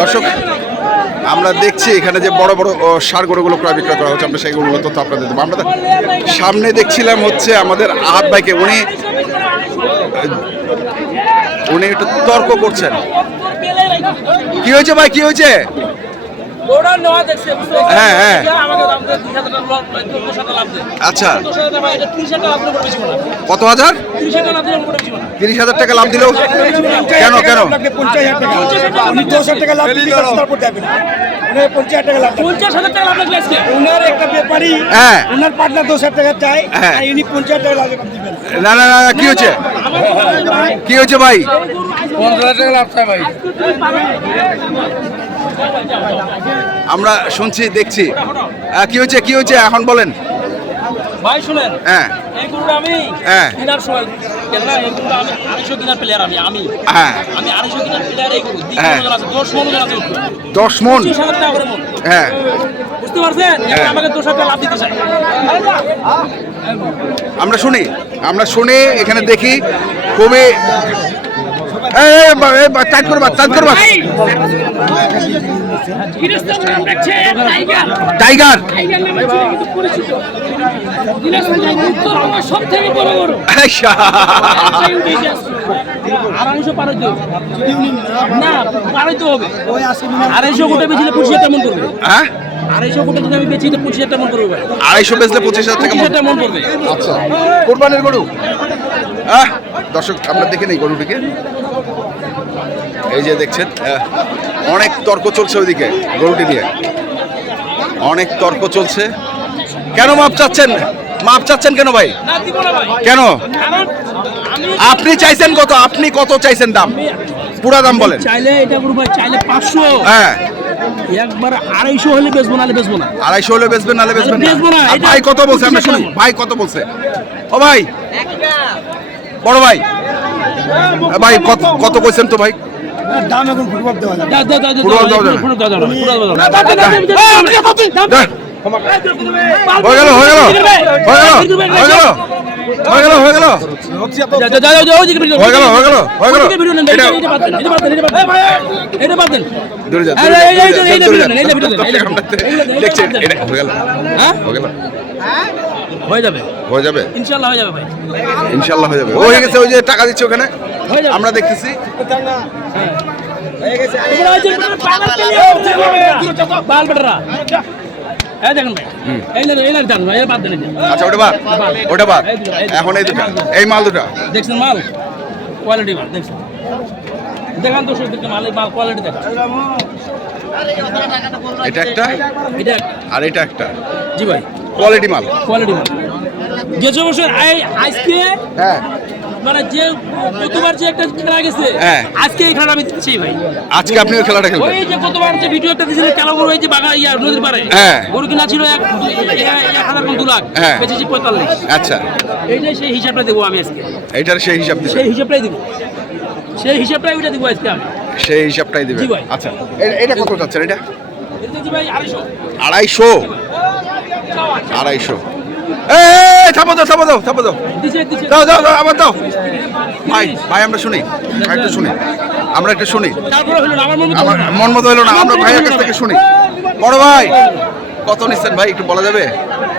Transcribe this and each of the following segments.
দর্শক, আমরা দেখছি এখানে যে বড় বড় সার গরুগুলো ক্রয় বিক্রয় করা হচ্ছে। আমরা সেইগুলো তথ্য আপনাদের দেবো। আমরা সামনে দেখছিলাম হচ্ছে আমাদের আহাত ভাইকে। উনি উনি একটু তর্ক করছেন। কি হয়েছে ভাই? কি হয়েছে? হ্যাঁ হ্যাঁ আচ্ছা কত হাজার তিরিশ হাজার টাকা লাভ দিলেও কেন কেন পঞ্চাশ টাকা লাভ পঞ্চাশ টাকা লাভ পঞ্চাশ হাজার টাকা লাভ লাগবে একটা ব্যাপারী হ্যাঁ ওনার পার্টনার দশ হাজার টাকা চায় হ্যাঁ ইনি পঞ্চাশ টাকা লাভ দিবেন না না না কি হচ্ছে কি হচ্ছে ভাই পঞ্চাশ টাকা লাভ চাই ভাই আমরা শুনছি দেখছি কি হয়েছে কি হয়েছে এখন বলেন ভাই শুনেন, হ্যাঁ এই গরুটা আমি হ্যাঁ। কেনার সময় কেননা এই গরুটা আমি 250 কেনার player আমি, আমি। হ্যাঁ আমি 250 কেনার player এই গরু। হ্যাঁ। ওজন আছে, 10 মণ ওজন আছে দশ মন 25,000 টাকা করে মণ। হ্যাঁ বুঝতে পারছেন? হ্যাঁ। আমাকে 2,000 টাকা লাভ দিতে চায়। আমরা শুনি আমরা শুনি এখানে দেখি খুবই করবা করবা। টাইগার। আচ্ছা। আড়াইশো তেমন হ্যাঁ? আড়াইশো আমি আড়াইশো পঁচিশ হাজার আচ্ছা। কোরবানির গরু। হ্যাঁ দর্শক আমরা দেখে নেই গরুটিকে। এই যে দেখছেন অনেক তর্ক চলছে ওইদিকে গরুটি নিয়ে। অনেক তর্ক চলছে। কেন মাপ চাচ্ছেন? মাপ চাচ্ছেন কেন ভাই? কেন? আপনি চাইছেন কত? আপনি কত চাইছেন দাম? পুরা দাম বলেন। চাইলে এটা করব ভাই চাইলে পাঁচশো। হ্যাঁ। একবার আড়াইশো হলে বেচবো নাহলে বেচবো না। আড়াইশো হলে বেচবেন নাহলে বেচবেন না। ভাই কত বলছে? আমরা শুনি। ভাই কত বলছে? ও ভাই। বড় ভাই। ভাই কত কত কইছেন তো ভাই? দাম এখন ফুটবল দেওয়া যাবে ফুটবল দাও দাও, ফুটবল দাও, দাও, ফুটবল দাও, দাও। দেখ, হয়ে গেল হয়ে গেল হয়ে গেল হয়ে গেল হয়ে গেল হয়ে গেল হয়ে গেল, হয়ে গেল, হয়ে গেল। হয়ে গেল হ্যাঁ? হয়ে গেল হয়ে যাবে? হয়ে যাবে? ইনশাল্লাহ হয়ে যাবে ভাই। ইনশাল্লাহ হয়ে যাবে। ও হয়ে গেছে ওই যে টাকা দিচ্ছে ওখানে? হয়ে যাবে। আমরা দেখতেছি। হ্যাঁ। এখন এই মাল দুটা। দেখছেন মাল? কোয়ালিটি মাল দেখছেন? দেখান দর্শকদেরকে মালের মাল কোয়ালিটি দেখান। এটা একটা? এটা আর এটা একটা? জি ভাই। কোয়ালিটি মাল। কোয়ালিটি মাল। গেছে বছর এই আজকে হ্যাঁ। মানে যে গতবার যে একটা খেলা গেছে হ্যাঁ। আজকে এই খেলাটা আমি দিচ্ছি ভাই। আজকে আপনি খেলাটা খেলবেন। ওই যে গতবার যে ভিডিও একটা দিয়েছিলেন খেলা গরু এই যে বাগা ইয়া নদীর পারে হ্যাঁ। গরু কিনা ছিল এক হাজার কোন দু লাখ হ্যাঁ। বেচেছি পঁয়তাল্লিশ। আচ্ছা। এইটাই সেই হিসাবটা দেবো আমি আজকে। এইটার সেই হিসাব সেই হিসাবটাই দিব। সেই হিসাবটাই ওইটা দিব আজকে আমি। সেই হিসাবটাই দিবেন। আচ্ছা। এটা কত এটা? ভাই আড়াইশো। আড়াইশো। আড়াইশো। এ থাপো দাও থাপো দাও থাপো দাও। দাও দাও দাও আবার দাও। ভাই ভাই আমরা শুনি। ভাই একটু শুনি। আমরা একটু শুনি। তারপরে হলো না, আমার মন মতো হলো না। আমরা ভাইয়ের কাছ থেকে শুনি। বড় ভাই কত নিচ্ছেন ভাই একটু বলা যাবে?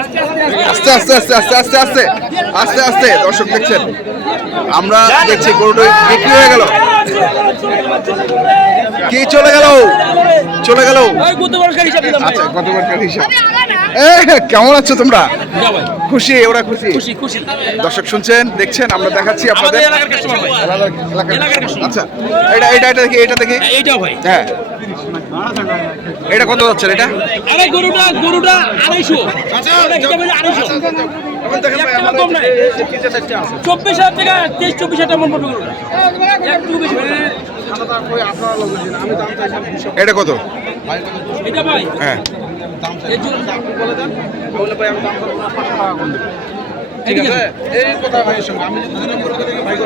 আস্তে আস্তে আস্তে। আস্তে আস্তে আস্তে আস্তে আস্তে দর্শক দেখছেন। আমরা দেখছি গরুটা বিক্রি হয়ে গেল। কি চলে গেল? চলে গেল। ওই গতবার হিসাব দিলাম। ভাই। আচ্ছা কতবার হিসাব। কেমন আছো তোমরা? খুশি ওরা খুশি? দর্শক শুনছেন দেখছেন আমরা দেখাচ্ছি আপনাদের। আচ্ছা এটা এটা এটা দেখি এটা দেখি। এইটাও ভাই। হ্যাঁ। এটা কত যাচ্ছে এটা? আরে গরুটা গরুটা আড়াইশো। টাকা কম নাই। চব্বিশ হাজার টাকা তেইশ চব্বিশ হাজার টাকা মন পড়বে গরুটা একটু বেশি এটা কত? এটা ভাই। হ্যাঁ। ঠিক আছে? এই কথা ভাইয়ের সঙ্গে। আমি যদি দুই নম্বর করে দেখি ভাই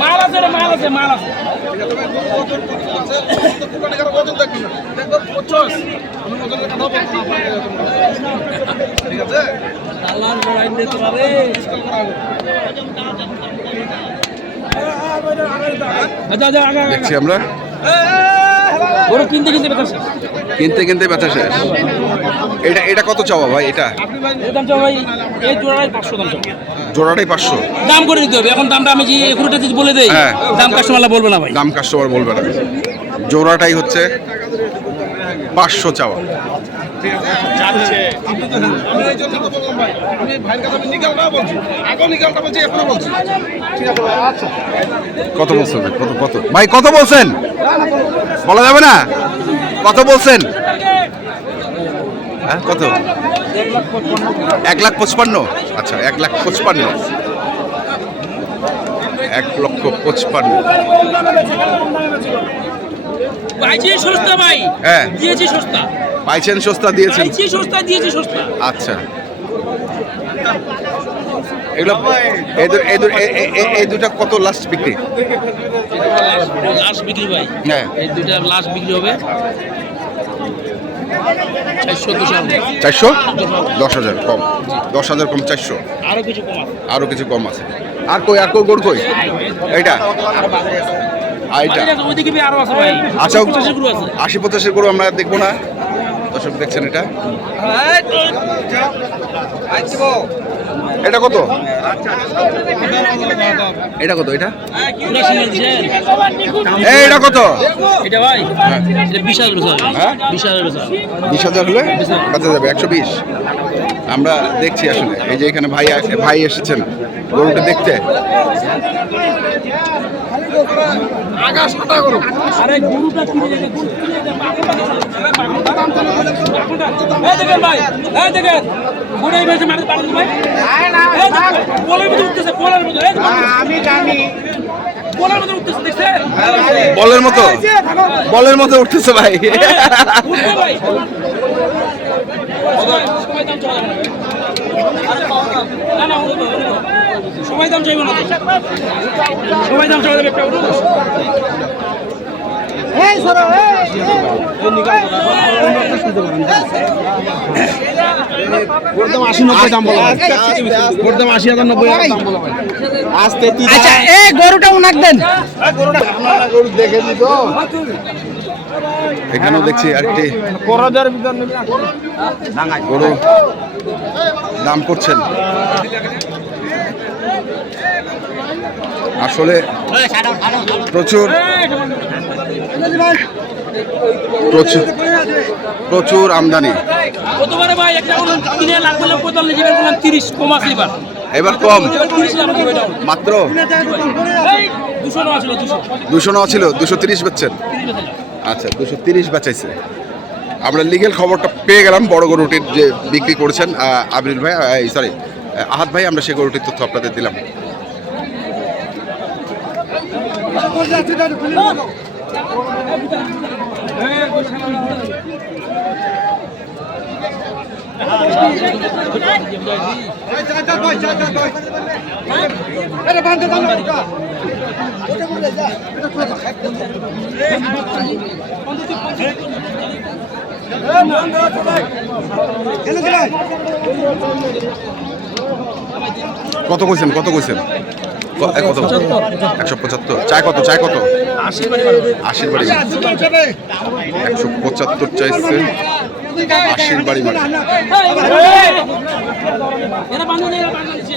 মাল আছে মাল আছে আছে। ঠিক আছে আল্লাহর দিতে পারে আচ্ছা আচ্ছা আগা দেখছি আমরা। গরু কিনতে কিনতে বেতাছে কিনতে কিনতে বেচা শেষ। এটা এটা কত চাওয়া ভাই এটা? এই দাম চাও ভাই এই জোড়াই পাঁচশো দাম চাও জোড়াটাই পাঁচশো। দাম করে দিতে হবে। এখন দামটা আমি যে যদি বলে দেই হ্যাঁ। দাম কাস্টমাররা বলবে না ভাই। দাম কাস্টমার বলবে না। জোড়াটাই হচ্ছে পাঁচশো চাওয়া। আচ্ছা কত বলছেন কত কত? ভাই কত বলছেন? বলা যাবে না? কত বলছেন? হ্যাঁ কত? এক লাখ পঁচপান্ন। আচ্ছা এক লাখ পঁচপান্ন। এক লক্ষ পঁচপান্ন। হ্যাঁ। পাইছেন সস্তা দিয়েছেন। আচ্ছা। এগুলো এই দু- এ- এ- এ- এই দুটা কত লাস্ট বিক্রি? লাস্ট বিক্রি ভাই। হ্যাঁ। এই দুইটা লাস্ট বিক্রি হবে। চারশো দশ হাজার কম। দশ হাজার কম চারশো? আরও কিছু কম আছে। আরও কিছু কম আছে। আর কই আর কই গরু কই? এইটা? ভাই। আচ্ছা আশি পঞ্চাশের গরু আমরা দেখব না। দর্শক দেখছেন এটা? এটা কত? এটা কত এটা? এটা কত? এটা ভাই বিশ হাজার হ্যাঁ? বিশ হাজার হলে বাঁচা যাবে একশো বিশ। আমরা দেখছি আসলে এই যে এখানে ভাই আছে- ভাই এসেছেন গরুটা দেখতে। দেখেন ভাই দেখেন। গরুই বেশি মারি পারেন ভাই পোলের উঠতেছে পোলের আমি জানি। বলের মতো। বলের মতো উঠতেছে ভাই। উঠবে ভাই। সময় সময় দাম চলে যাবে। না। সময় দাম চাইবে আচ্ছা এই গরুটা উনাক দেন। এখানেও দেখছি আরেকটি গরু দাম করছেন। আসলে প্রচুর প্রচুর প্রচুর আমদানি। এবার। কম। মাত্র? দুশো টাকা ছিল দুশো। তিরিশ বেচছেন? আচ্ছা দুশো তিরিশ বেচাইছে। আমরা লিগেল খবরটা পেয়ে গেলাম বড় গরুটির যে বিক্রি করেছেন আবরিল ভাই সরি আহাত ভাই আমরা সেই গরুটির তথ্য আপনাদের দিলাম। কত কইছেন? কত কইছেন? কত একশো পঁচাত্তর চায় কত চায় কত আশির বাড়ি একশো পঁচাত্তর চাইছে আশির বাড়ি মানে এরা বান্ধব নেই, এরা বান্ধব নিচ্ছে।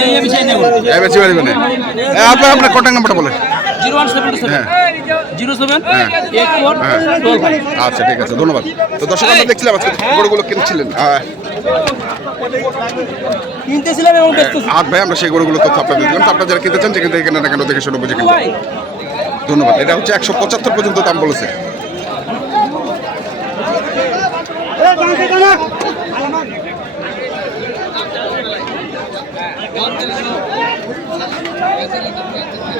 এই আমি চাই নেব এই বেশি বাড়ি মানে এ, আপনার আপনার কন্ট্যাক্ট নাম্বারটা বলেন জিরো ওয়ান সেভেন সেভেন। হ্যাঁ। জিরো সেভেন হ্যাঁ। এইট হ্যাঁ। আচ্ছা ঠিক আছে ধন্যবাদ। তো দর্শক আমরা দেখছিলাম আজকে গরুগুলো কিনছিলেন। কিনতেছিলাম এবং বেচতেছি। ভাই আমরা সেই গরুগুলো তথ্য আপনাদের দিলাম। আপনারা যারা কিনতে চান যেখান থেকে কেনা না কেন দেখে শুনে বুঝে ভাই ধন্যবাদ। এটা হচ্ছে একশো পঁচাত্তর পর্যন্ত দাম বলেছে।